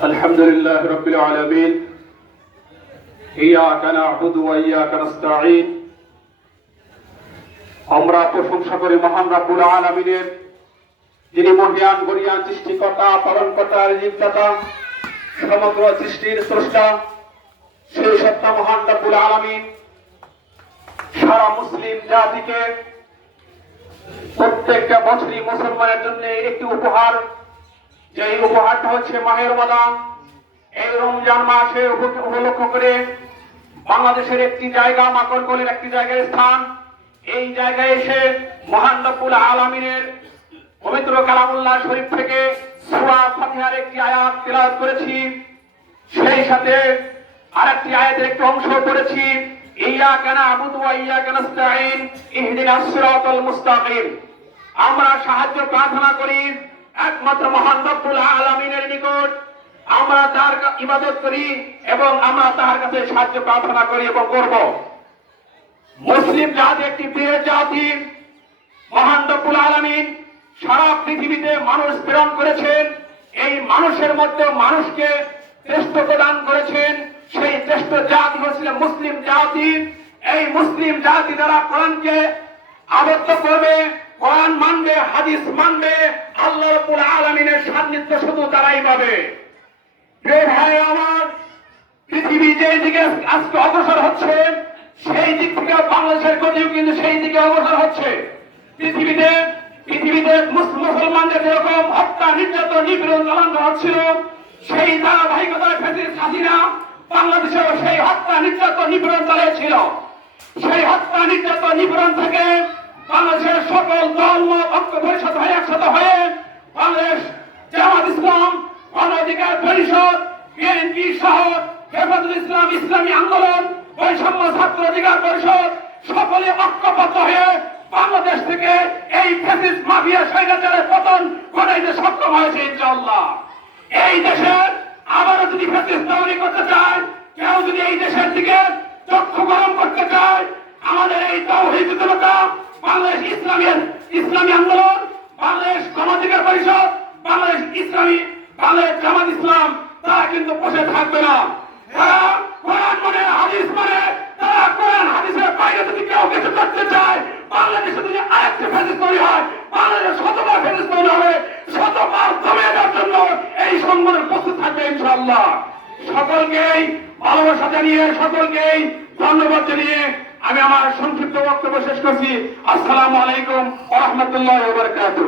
الحمد لله رب العالمين إياك نعبد وإياك نستعين আমরা প্রশংসা করি মহান রাব্বুল আলামিনের যিনি মহিয়ান গরিয়ান সৃষ্টিকর্তা পালনকর্তা জীবদাতা সমগ্র সৃষ্টির স্রষ্টা সেই সত্তা মহান রাব্বুল আলামিন সারা মুসলিম জাতিকে প্রত্যেকটা বছরই মুসলমানের জন্য একটি উপহার যে এই উপহারটা হচ্ছে মাহের রমাদান এই রমজান মাসে উপ- উপলক্ষ করে বাংলাদেশের একটি জায়গা মাকড়কলের একটি জায়গায় স্থান। এই জায়গায় এসে মহান রব্বুল আলমিনের পবিত্র কালামুল্লাহ শরীফ থেকে সুরা ফাতিহার একটি আয়াত তেলাওয়াত করেছি। সেই সাথে আরেকটি আয়াতের একটি অংশ পড়েছি। ইয়াকা না'বুদু ওয়া ইয়াকা নাস্তাঈন, ইহদিনাস সিরাতাল মুস্তাকিম। আমরা সাহায্য প্রার্থনা করি একমাত্র মহান রব্বুল আলামিনের নিকট আমরা তার ইবাদত করি এবং আমরা তার কাছে সাহায্য প্রার্থনা করি এবং করব। মুসলিম জাতি একটি বীরের জাতি। মহান রব্বুল আলামিন সারা পৃথিবীতে মানুষ প্রেরণ করেছেন। এই মানুষের মধ্যে মানুষকে শ্রেষ্ঠ প্রদান করেছেন। সেই শ্রেষ্ঠ জাতি হচ্ছিল মুসলিম জাতি। এই মুসলিম জাতি দ্বারা কোরআনকে আবদ্ধ করবে, কোরআন মানবে, হাদিস মানবে আল্লাহ সান্নিধ্য শুধু তারাই পাবে ভাই, আমার পৃথিবী যেই দিকে আজকে অগ্রসর হচ্ছে, সেই দিক থেকে বাংলাদেশের গতিও কিন্তু সেই দিকে অগ্রসর হচ্ছে। পৃথিবীতে পৃথিবীতে মুসলমানদের যেরকম হত্যা, নির্যাতন, নিপীড়ন চালানো হচ্ছিল, সেই ধারাবাহিকতায় ফেসিস হাসিনা বাংলাদেশেও সেই হত্যা, নির্যাতন, নিপীড়ন চালিয়েছিল সেই হত্যা, নির্যাতন, নিপীড়ন থেকে বাংলাদেশের সকল দল মত ঐক্য পরিষদ হয়ে একসাথে হয়ে বাংলাদেশ জামাত ইসলাম গণ অধিকার পরিষদ বিএনপি সহ হেফাজুল ইসলাম ইসলামী আন্দোলন, বৈষম্য ছাত্র অধিকার পরিষদ, সকলে ঐক্যবদ্ধ হয়ে বাংলাদেশ থেকে এই ফ্যাসিস্ট মাফিয়া স্বৈরাচারের পতন ঘটাইতে সক্ষম হয়েছে ইনশাআল্লাহ। এই দেশের আবারও যদি ফ্যাসিস্ট তৈরি করতে চায়, কেউ যদি এই দেশের দিকে চক্ষু গরম করতে চায়, আমাদের এই তৌহিদ বাংলাদেশ ইসলামী ইসলামী আন্দোলন, বাংলাদেশ গণঅধিকার পরিষদ, বাংলাদেশ ইসলামী বাংলাদেশ জামাত ইসলাম তারা কিন্তু বসে থাকবে না। তারা কোরআন মানে হাদিস মানে তারা কোরআন হাদিসের বাইরে যদি কেউ কিছু করতে চায়, বাংলাদেশে যদি আরেকটি ফেসিস তৈরি হয় শতবার ফেসিস তৈরি হবে। শতবার জন্য এই সংগঠন প্রস্তুত থাকবে ইনশাআল্লাহ। সকলকেই ভালোবাসা জানিয়ে, সকলকেই ধন্যবাদ জানিয়ে আমি আমার সংক্ষিপ্ত বক্তব্য শেষ করছি। আসসালামু আলাইকুম বারাকাতুহু।